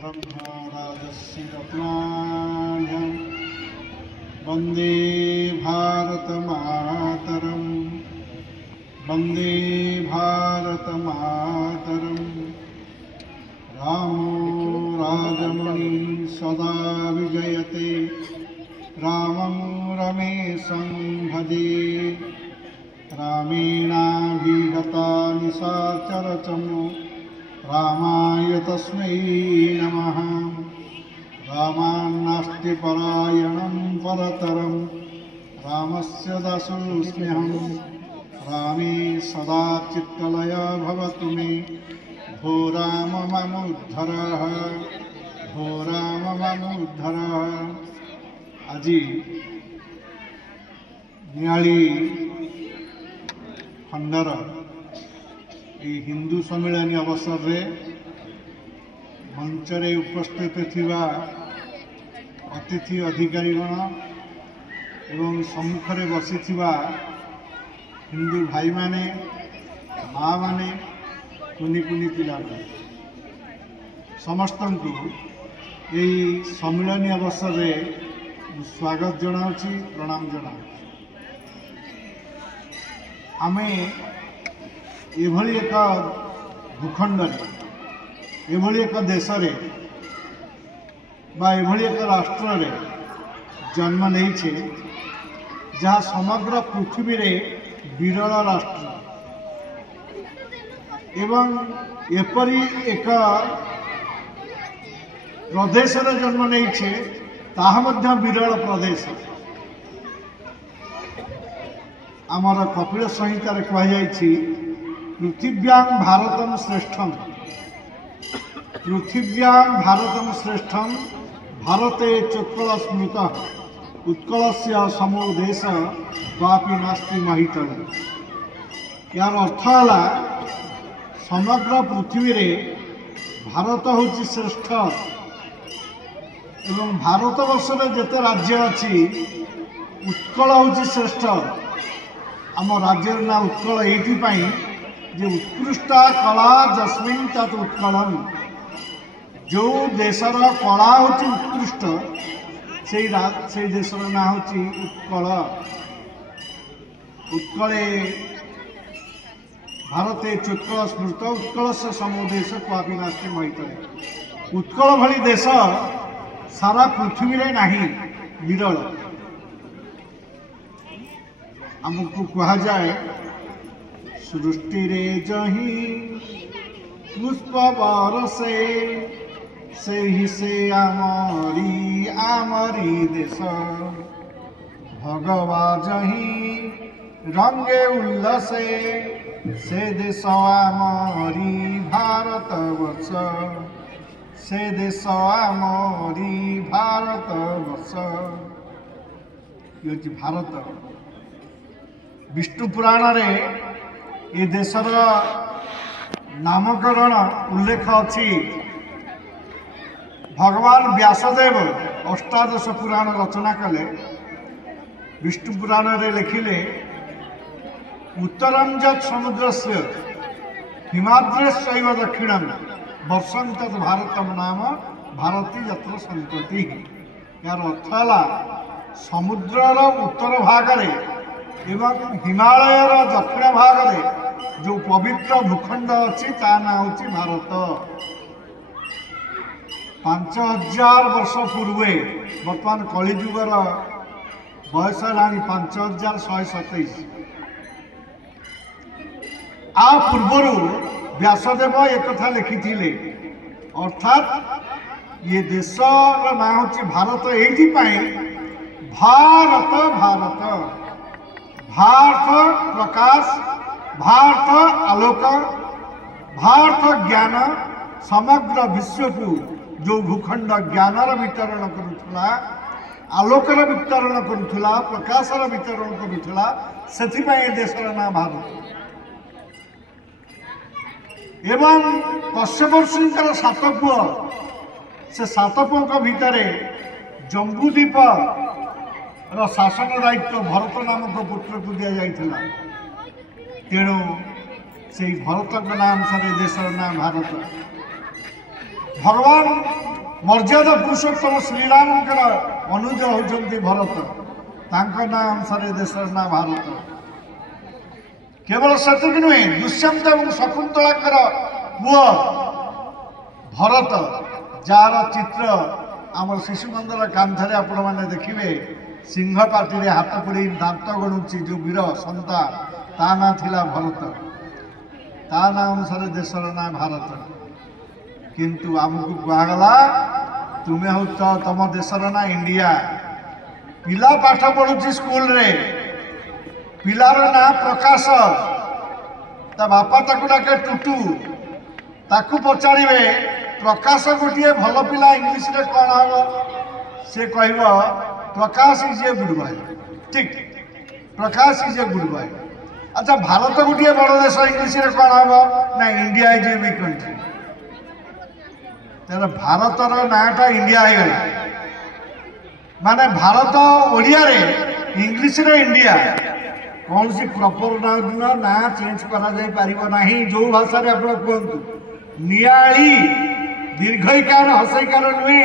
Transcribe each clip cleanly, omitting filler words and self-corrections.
ब्रह्मराजस्य रत्नाभ्यां वन्दे भारतमातरं वन्दे भारतमातरं। रामो राजमणिः सदा विजयते रामं रमेशं भजे। रामेणाभिगता निशाचरचमो रामाय तस्मै नमः। रामान्नास्ति परायणं परतरं रामस्य दासोऽस्म्यहं। रामे सदा चित्तलया भवतु मे भो राम मम उद्धर। आज नियाली खंडर हिंदू सम्मेलन अवसर रे मंचरे उपस्थित थिबा अतिथि अधिकारीगण एवं सम्मुखरे बसी हिंदू भाई माने माँ माने कुनी कुनी पिला समस्त को यही सम्मेलन अवसर रे स्वागत जनाऊँगी प्रणाम जनाऊँ। आमे एभली एक भूखंड एभली एक देश एभली एक राष्ट्र जन्म नहीं जहाँ समग्र पृथ्वी रे विरल राष्ट्र एवं एपरी एक प्रदेश जन्म नहीं ताहा मध्य विरल प्रदेश। आमर कपिल संहिता कहुई पृथिव्यां भारतम श्रेष्ठम श्रेष्ठम भारते चोत्कल स्मृत उत्कलस्य समो देश क्वापि नास्ति महितल। यार अर्थ है समग्र पृथ्वी रे भारत होची श्रेष्ठ एवं भारत वर्ष जेते राज्य अच्छी उत्कल होची श्रेष्ठ। आम राज्य ना उत्कल ये जे उत्कृष्टा कला जस्मिन तत् उत्कलम। जो देशर कला होची उत्कृष्ट से देशर ना होची उत्कल। उत्कले भारते चोत्कल स्मृत उत्कल से समोदेश क्वापि नास्ति महितले। उत्कल भली देश सारा पृथ्वी रे नहीं विरल। आमको कहा जाए सृष्टि रे जही पुष्प बरसे से ही से आमरी देश। भगवा जही रंगे उल्लसे से देश आमरी भारत वर्ष। से देश आमरी भारत वर्ष। ये भारत विष्णु पुराण रे ये देशर नामकरण उल्लेख अच्छी। भगवान व्यासदेव अष्टादश पुराण रचना कले। विष्णु पुराण रे लिखिले उत्तरम जत् समुद्रस्य हिमाद्रेश्चैव दक्षिणम वर्षं तत् भारतम नाम भारती यत्र संतति। यार अर्थ है समुद्रर उत्तर भाग रे एवं हिमालयर दक्षिण भाग रे जो पवित्र भूखंड अच्छी ता ना होची भारत। 5000 वर्ष पूर्वे बर्तमान कलिजुगर बयस है 5127। आ पूर्वर व्यासदेव एक कथा लिखिथिले अर्थात ये देश ना होची भारत एथि भारत भारत भारत प्रकाश भारत आलोक भारत ज्ञान समग्र विश्व को जो भूखंड ज्ञानर वितरण करुला आलोकर वितरण करुला प्रकाशर वितरण करुला सेथिपाई देशर ना भारत। एवं कश्यप ऋषिंकर 7 पुओ से 7 पुओं भितर जम्बूद्वीप शासन दायित्व भरत नामक पुत्र को दि जाइथिला। तेणु से भरत नाम अनुसार देशर नाम भारत। भगवान मर्यादा पुरुषोत्तम श्रीरामकर अनुज होती भरत तांका ना अनुसार देशर ना भारत। केवल सेतिक नुहे दुष्यंत और शकुंतलाकर पुओ भरत जार चित्र आम शिशु मंदिर कांधरे आपण मैंने देखिए सिंह पार्टी रे हाथ पड़ी दांत गणुची जो वीर सन्ता ता ना थिला भरत ता ना अनुसार देशर ना भारत। किंतु आमको कहगला तुम्हें हूँ तुम देशर ना इंडिया। पिला पाठ पढ़ुची स्कूल रे पिलार ना प्रकाश ता बापा ताकू डाके टुटू ताकू पचारे प्रकाश गोटे भल पिला इंग्लीश रे कौन हम से कह प्रकाश इज ए गुड बॉय। ठीक प्रकाश इज ए गुड बॉय। अच्छा भारत गोटे बड़ देश इंग्लीश रे कौन हम ना India is a big country. तेरे भारतर नाटा इंडिया हो गला माने भारत ओडिया रे इंग्लीश रे इंडिया कौन सी प्रॉपर ना चेंज करा जाई परिबो नाही। जो भाषा रे आपण कहंतु नियाळी दीर्घईकार हसईकार नुहे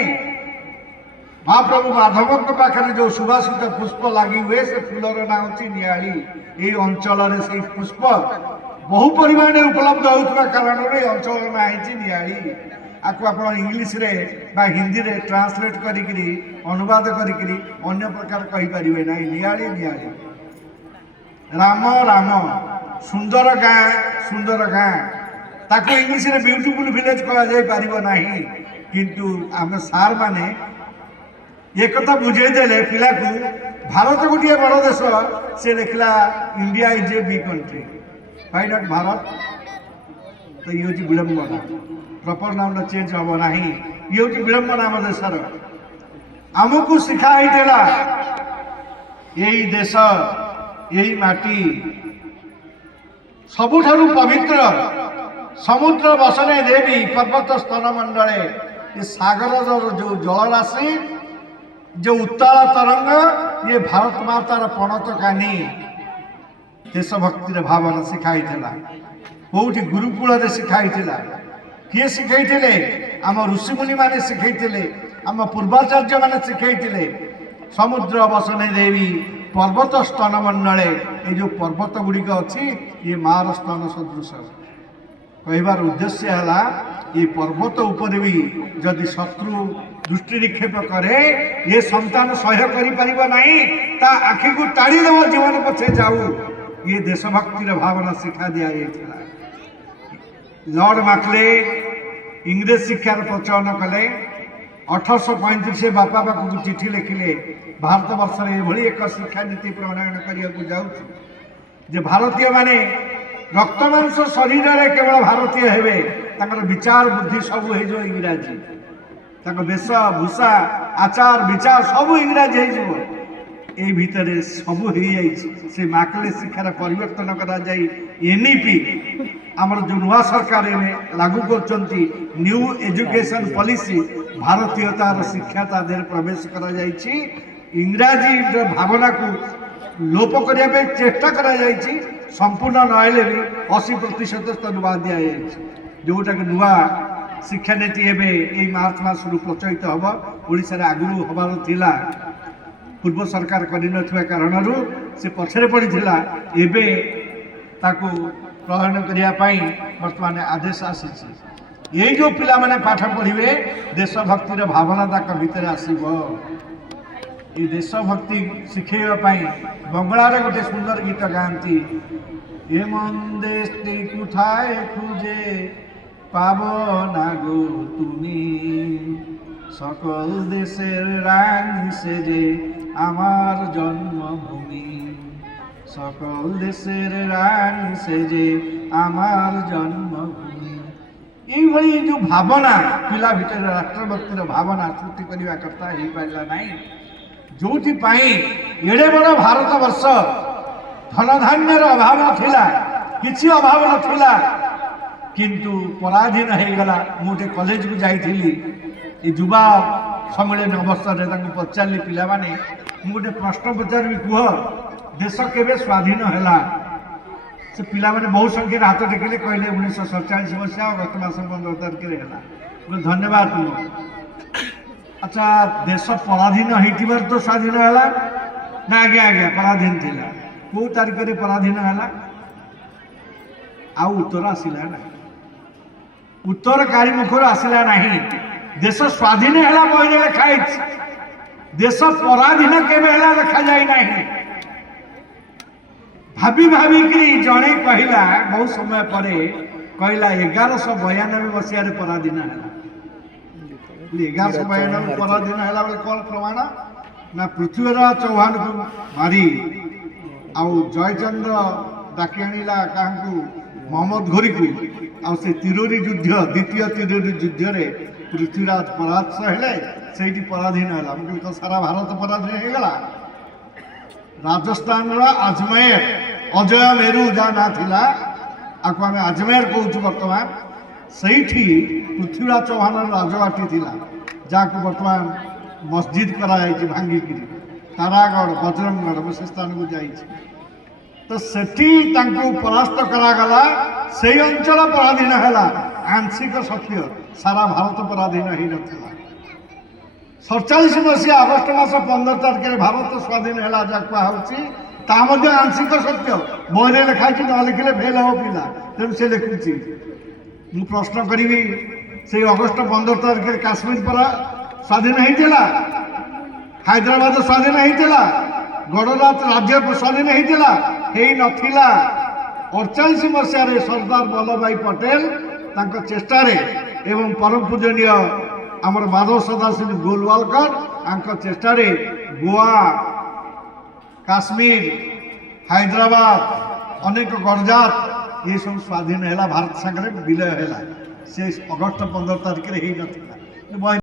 महाप्रभु माधव पाखे जो सुभाषित पुष्प लगी हुए से फूलर ना होची नियाळी। ये अंचल से पुष्प बहु परिमाण उपलब्ध होता कारण अंचल ना है नियाळी। आपको आप इंग्लीश रे बा हिंदी रे ट्रांसलेट करी अनुवाद करी अन्य प्रकार कहि परिबे नाही नियाळी नियाळी। राम राम सुंदर गाँ ताको इंग्लीश रे ब्यूटीफुल विलेज कहा जाय परिबो नाही। किंतु आम सार माने एक कथा बुझे देले पिला को भारत गोटे बड़ देश से लिखला India is a big country why not Bharat. तो ये हूँ विलंबना प्रॉपर नाम चेंज हम ना ये हूँ विलंबना आम देशर आमको शिखाई यही देश यही माटी सबुठारु पवित्र समुद्र बसने देवी पर्वत स्तन मंडले ये सागर जो जलराशि जो उत्ताल तरंग ये भारत मातार पणत कानी देशभक्तिर भावना शिखाई कौटी गुरुकुल शिखाई किए शिखाई आम ऋषिमुनि मैंने शिखाई आम पूर्वाचार्य मैंने शिखाई समुद्र बसने देवी पर्वत स्तन मंडले ये जो पर्वत गुड़िक अच्छी ये मार स्तन सदृश कहबार उद्देश्य है ये पर्वत उपर भी जदि शत्रु दृष्टि निक्षेप करे ये संतान सह्य कर आखि को टाड़ी देव जीवन पछे जाऊ। ये देशभक्तिर भावना शिक्षा दि जाता। लॉर्ड मैकले इंग्रेज शिक्षार प्रचलन कले 1835 बापा पाखु चिठी लिखिले भारत वर्ष में एक शिक्षा नीति प्रणयन करने भारतीय माने रक्त मांस शरीर में केवल भारतीय हेबे विचार बुद्धि सब हो इंग्राजी वेश भूषा आचार विचार सब इंग्राजी हो भितर सब हो से मैकले शिक्षार परिवर्तन करा एनईपी आमर जो नुआ सरकार लागू कर न्यू एजुकेशन पॉलिसी भारतीयतार शिक्षा ता देह प्रवेश करा इंग्राजी भावना को लोप करने चेष्टा करा संपूर्ण नहले भी 80% नुआ दि जोटा कि नुआ शिक्षा नीति एवं मार्च मास प्रचलित हम ओडिशा आगु हबार थिला पूर्व सरकार कर कारण से पछरे पड़ा एबे ताकू प्रहन करने बर्तमान आदेश आसी यही जो पिला माने पाठ पढ़े देशभक्तिर भावना ताक भितर आसब। ये देशभक्ति शिखेवाई बंगलार गोटे सुंदर गीत गाती एमन देश कुठाए खुजे पाब ना गो तुमी सकल देशेर रानी से जे आमार जन्मभूमि सकल देशेर रानी से जे आमार जन्मभूमि। ये जो भावना पिला भितर राष्ट्रभक्तिर भावना सृष्टि करने कथा हो पारा ना जो एड़े बड़ भारत वर्ष धनधान्यर अभाव नाला किसी अभाव नाला किंतु पराधीन हो गला। मुझे कॉलेज को जाइली युवा सम्मेलन अवसर में पचारि पिला माने गोटे प्रश्न पचारि कह देश केवे स्वाधीन है से पिला माने बहुत संख्या हाथ टेकिले कहले 1947 मसीहा अगस्त मास 15 तारिख है। धन्यवाद। अच्छा देश पराधीन होइतिबार तो स्वाधीन है ना आज्ञा आज्ञा पराधीन थिला कौ तारिख में पराधीन है आउ उत्तर आसला ना उत्तर कारी मुखर आसला नहीं देश स्वाधीन है बही लिखाई देश पराधीन केवे लिखा जाए नहीं भाभी भाविकी जड़े कहला बहुत समय पर कहला 1192 मसीह पराधीन है 1192 पराधीन है बोले कौन प्रमाण ना पृथ्वीराज चौहान को मारी आउ जयचंद्र डाकी आणिला क्या मोहम्मद घोरी को आ से तिरोरी युद्ध द्वितीय तिरोरी युद्ध रे पृथ्वीराज परास्त हेले से पराधीन है सारा भारत पराधीन हो गला राजस्थान अजमेर अजय मेरू जहाँ ना थिला आपको आम अजमेर कहूँ बर्तमान से पृथ्वीराज चौहान राजघाटी थिला जहाँ बर्तमान मस्जिद कराई भांगिकी तारागढ़ बजरंगगढ़ से स्थान को जाइए तो सेठी परास्त करागला से अंचल पराधीन है आंशिक सत्य सारा भारत पराधीन हो ना 47 मसीहा अगस्ट मास 15 तारिख भारत स्वाधीन है जहाँ कहुच्छी आंशिक सत्य बही लिखाई न लिखिले फेल हम पिला तेणु से लिखुची मु प्रश्न करी से अगस्ट 15 तारिख काश्मीर पर स्वाधीन होता हैदराबाद स्वाधीन होता गणराज्य राज्य स्वाधीन होता 48 मसीह सरदार वल्लभ भाई पटेल चेष्टार एवं परम पूजनीय आमर माधव सदाशिव गोलवालकर चेष्टार गोवा काश्मीर हैदराबाद अनेक गणजात ये सब स्वाधीन है भारत सागर विलय है से अगस्ट 15 तारिख